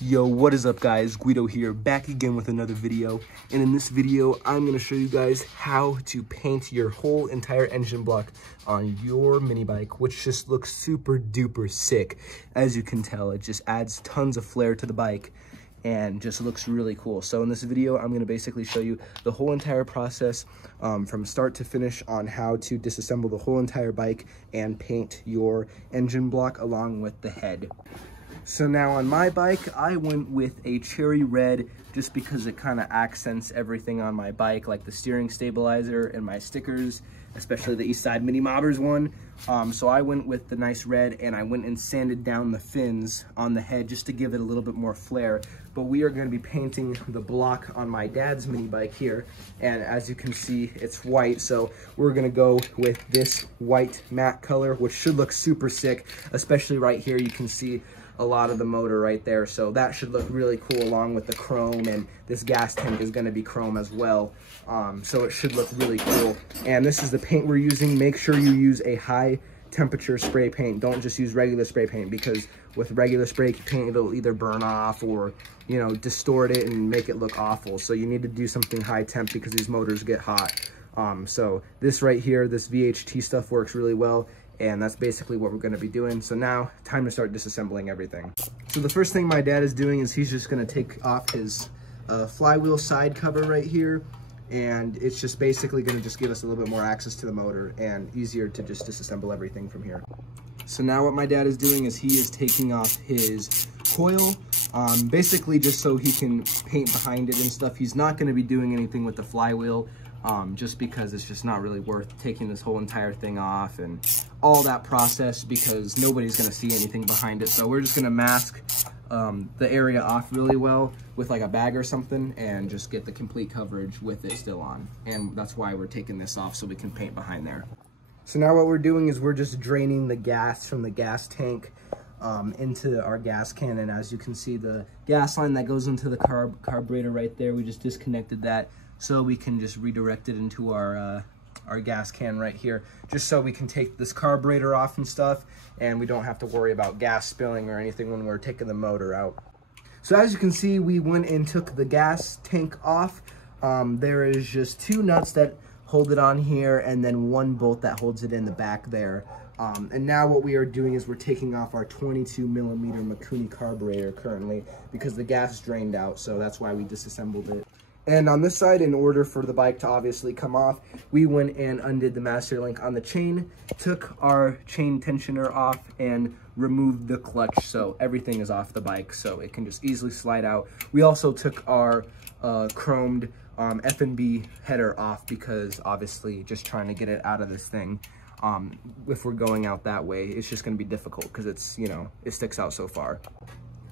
Yo, what is up guys? Guido here, back again with another video. And in this video, I'm gonna show you guys how to paint your whole entire engine block on your mini bike, which just looks super duper sick. As you can tell, it just adds tons of flair to the bike and just looks really cool. So in this video, I'm gonna basically show you the whole entire process from start to finish on how to disassemble the whole entire bike and paint your engine block along with the head. So now on my bike, I went with a cherry red just because it kind of accents everything on my bike, like the steering stabilizer and my stickers, especially the East Side Mini Mobbers one. So I went with the nice red and I went and sanded down the fins on the head just to give it a little bit more flair. But we are going to be painting the block on my dad's mini bike here. And as you can see, it's white. So we're going to go with this white matte color, which should look super sick, especially right here. You can see a lot of the motor right there, so that should look really cool along with the chrome, and this gas tank is going to be chrome as well, so it should look really cool. And this is the paint we're using. Make sure you use a high temperature spray paint. Don't just use regular spray paint, because with regular spray paint it'll either burn off or, you know, distort it and make it look awful. So you need to do something high temp because these motors get hot. So this right here, this VHT stuff works really well. And that's basically what we're going to be doing. So now, time to start disassembling everything. So the first thing my dad is doing is he's just going to take off his flywheel side cover right here. And it's just basically going to just give us a little bit more access to the motor and easier to just disassemble everything from here. So now what my dad is doing is he is taking off his coil, basically just so he can paint behind it and stuff. He's not going to be doing anything with the flywheel. Just because it's just not really worth taking this whole entire thing off and all that process, because nobody's going to see anything behind it. So we're just going to mask the area off really well with like a bag or something and just get the complete coverage with it still on. And that's why we're taking this off, so we can paint behind there. So now what we're doing is we're just draining the gas from the gas tank into our gas can. And as you can see, the gas line that goes into the carburetor right there, we just disconnected that, so we can just redirect it into our gas can right here, just so we can take this carburetor off and stuff, and we don't have to worry about gas spilling or anything when we're taking the motor out. So as you can see, we went and took the gas tank off. There is just two nuts that hold it on here, and then one bolt that holds it in the back there. And now what we are doing is we're taking off our 22mm Mikuni carburetor currently, because the gas drained out, so that's why we disassembled it. And on this side, in order for the bike to obviously come off, we went and undid the master link on the chain, took our chain tensioner off, and removed the clutch, so everything is off the bike, so it can just easily slide out. We also took our chromed F&B header off, because obviously just trying to get it out of this thing, if we're going out that way, it's just going to be difficult because it's, you know, it sticks out so far.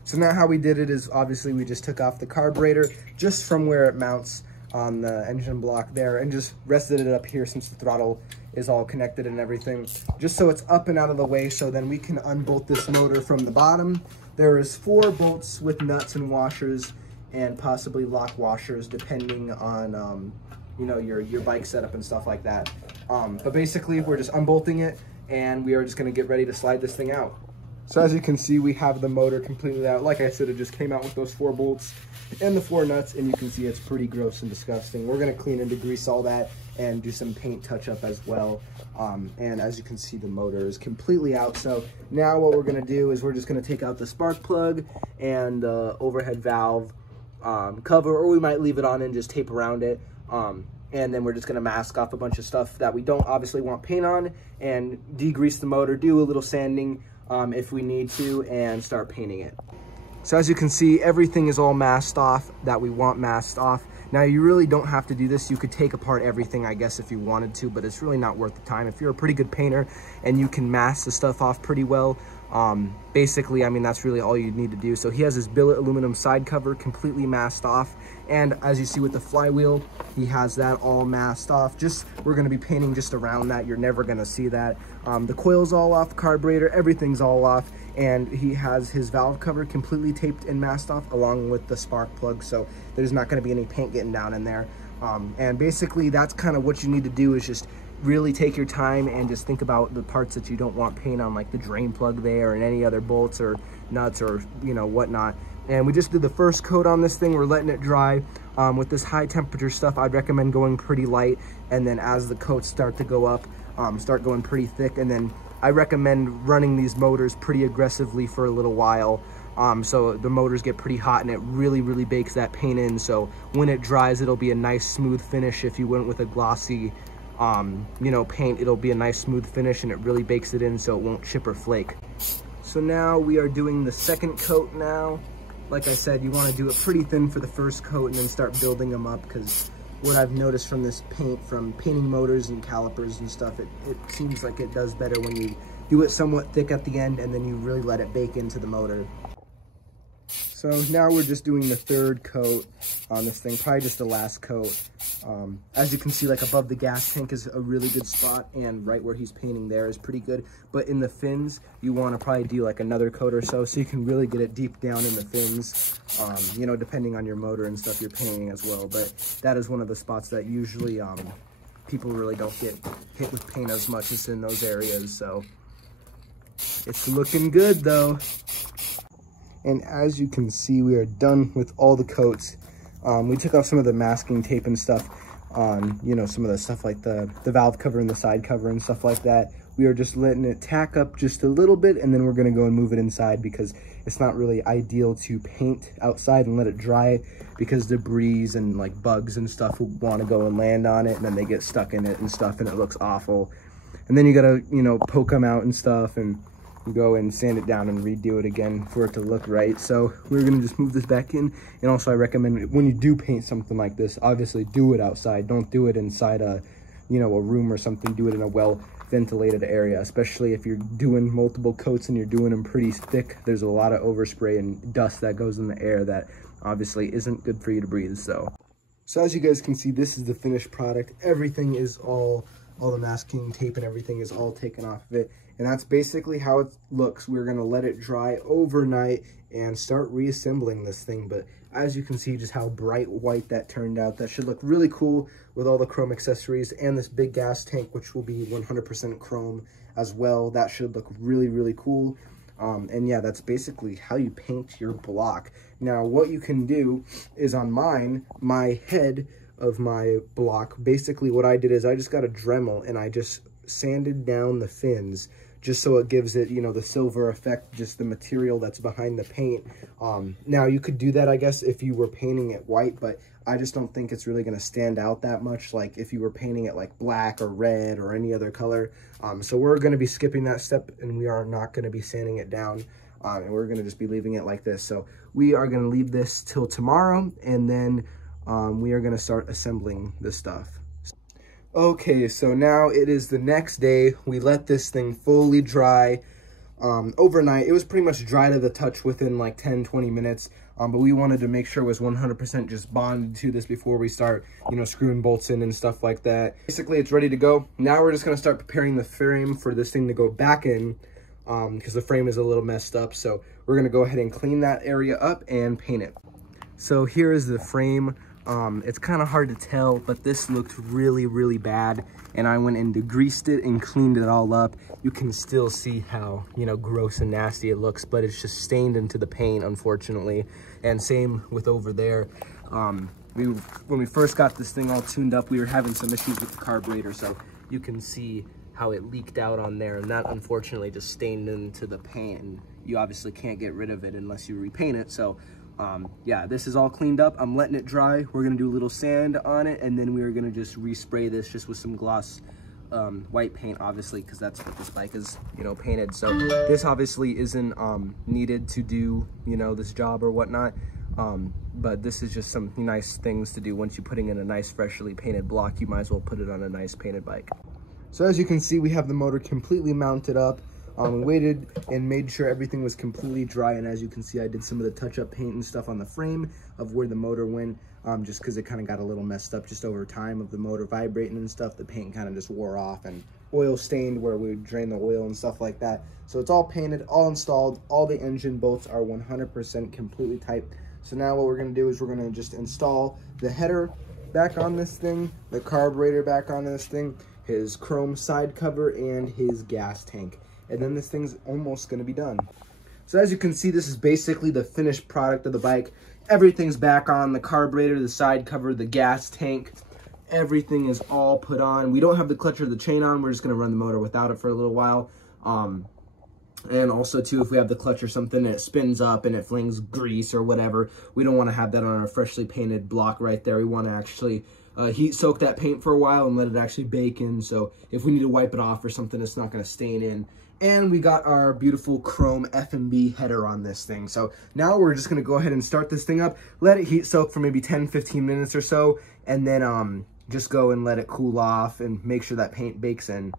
So now how we did it is obviously we just took off the carburetor just from where it mounts on the engine block there, and just rested it up here since the throttle is all connected and everything, just so it's up and out of the way, so then we can unbolt this motor from the bottom. There is 4 bolts with nuts and washers and possibly lock washers depending on you know, your bike setup and stuff like that. But basically we're just unbolting it, and we are just going to get ready to slide this thing out. So as you can see, we have the motor completely out. Like I said, it just came out with those 4 bolts and the 4 nuts, and you can see it's pretty gross and disgusting. We're going to clean and degrease all that and do some paint touch-up as well. And as you can see, the motor is completely out. So now what we're going to do is we're just going to take out the spark plug and the overhead valve cover, or we might leave it on and just tape around it. And then we're just going to mask off a bunch of stuff that we don't obviously want paint on, and degrease the motor, do a little sanding if we need to, and start painting it. So as you can see, everything is all masked off that we want masked off. Now you really don't have to do this. You could take apart everything, I guess, if you wanted to, but it's really not worth the time. If you're a pretty good painter and you can mask the stuff off pretty well, basically, I mean, that's really all you need to do. So he has his billet aluminum side cover completely masked off, and as you see with the flywheel, he has that all masked off. We're going to be painting just around that. You're never going to see that. The coil's all off, carburetor, everything's all off, and he has his valve cover completely taped and masked off along with the spark plug, so there's not going to be any paint getting down in there. And basically that's kind of what you need to do, is just really take your time and just think about the parts that you don't want paint on, like the drain plug there and any other bolts or nuts or, you know, whatnot. And we just did the first coat on this thing. We're letting it dry. With this high temperature stuff, I'd recommend going pretty light, and then as the coats start to go up, start going pretty thick, and then I recommend running these motors pretty aggressively for a little while, so the motors get pretty hot and it really bakes that paint in. So when it dries, it'll be a nice smooth finish. If you went with a glossy you know, paint, it'll be a nice smooth finish, and it really bakes it in so it won't chip or flake. So now we are doing the second coat now. Like I said, you want to do it pretty thin for the first coat and then start building them up, because what I've noticed from this paint, from painting motors and calipers and stuff, it seems like it does better when you do it somewhat thick at the end and then you really let it bake into the motor. So now we're just doing the third coat on this thing, probably just the last coat. As you can see, like above the gas tank is a really good spot, and right where he's painting there is pretty good. But in the fins, you want to probably do like another coat or so you can really get it deep down in the fins, you know, depending on your motor and stuff you're painting as well. But that is one of the spots that usually people really don't get hit with paint as much as in those areas. So it's looking good though. And as you can see, we are done with all the coats. We took off some of the masking tape and stuff on, you know, some of the stuff like the valve cover and the side cover and stuff like that. We are just letting it tack up just a little bit, and then we're gonna go and move it inside, because it's not really ideal to paint outside and let it dry, because debris and like bugs and stuff will wanna go and land on it, and then they get stuck in it and stuff, and it looks awful. And then you gotta, you know, poke them out and stuff, and go and sand it down and redo it again for it to look right. So we're gonna just move this back in. And also I recommend, when you do paint something like this, obviously do it outside. Don't do it inside a, you know, a room or something. Do it in a well ventilated area, especially if you're doing multiple coats and you're doing them pretty thick. There's a lot of overspray and dust that goes in the air that obviously isn't good for you to breathe. So as you guys can see, this is the finished product. Everything is all the masking tape and everything is all taken off of it. And that's basically how it looks. We're gonna let it dry overnight and start reassembling this thing. But as you can see just how bright white that turned out. That should look really cool with all the chrome accessories and this big gas tank, which will be 100% chrome as well. That should look really cool. And yeah, that's basically how you paint your block. Now, what you can do is on mine, my head of my block, basically what I did is I just got a Dremel and I just sanded down the fins just so it gives it, you know, the silver effect, just the material that's behind the paint. Now you could do that, I guess, if you were painting it white, but I just don't think it's really going to stand out that much like if you were painting it like black or red or any other color. So we're going to be skipping that step, and we are not going to be sanding it down, and we're going to just be leaving it like this. So we are going to leave this till tomorrow, and then we are going to start assembling this stuff. Okay, so now it is the next day. We let this thing fully dry overnight. It was pretty much dry to the touch within like 10-20 minutes, but we wanted to make sure it was 100% just bonded to this before we start, you know, screwing bolts in and stuff like that. Basically, it's ready to go. Now we're just going to start preparing the frame for this thing to go back in, because the frame is a little messed up. So we're going to go ahead and clean that area up and paint it. So here is the frame. It's kind of hard to tell, but this looked really bad, and I went and degreased it and cleaned it all up. You can still see how, you know, gross and nasty it looks, but it's just stained into the paint, unfortunately. And same with over there. When we first got this thing all tuned up, we were having some issues with the carburetor, so you can see how it leaked out on there, and that unfortunately just stained into the paint, and you obviously can't get rid of it unless you repaint it. So yeah, this is all cleaned up. I'm letting it dry. We're gonna do a little sand on it, and then we're gonna just respray this just with some gloss white paint, obviously, because that's what this bike is, you know, painted. So this obviously isn't needed to do, you know, this job or whatnot, but this is just some nice things to do. Once you're putting in a nice freshly painted block, you might as well put it on a nice painted bike. So as you can see, we have the motor completely mounted up. We waited and made sure everything was completely dry, and as you can see, I did some of the touch-up paint and stuff on the frame of where the motor went, just because it kind of got a little messed up just over time of the motor vibrating and stuff. The paint kind of just wore off and oil stained where we would drain the oil and stuff like that. So it's all painted, all installed, all the engine bolts are 100% completely tight. So now what we're going to do is we're going to just install the header back on this thing, the carburetor back on this thing, his chrome side cover, and his gas tank. And then this thing's almost going to be done. So as you can see, this is basically the finished product of the bike. Everything's back on, the carburetor, the side cover, the gas tank. Everything is all put on. We don't have the clutch or the chain on. We're just going to run the motor without it for a little while. And also, too, if we have the clutch or something and it spins up and it flings grease or whatever, we don't want to have that on our freshly painted block right there. We want to actually heat soak that paint for a while and let it actually bake in. So if we need to wipe it off or something, it's not going to stain in. And we got our beautiful chrome F&B header on this thing. So now we're just going to go ahead and start this thing up, let it heat soak for maybe 10-15 minutes or so, and then just go and let it cool off and make sure that paint bakes in.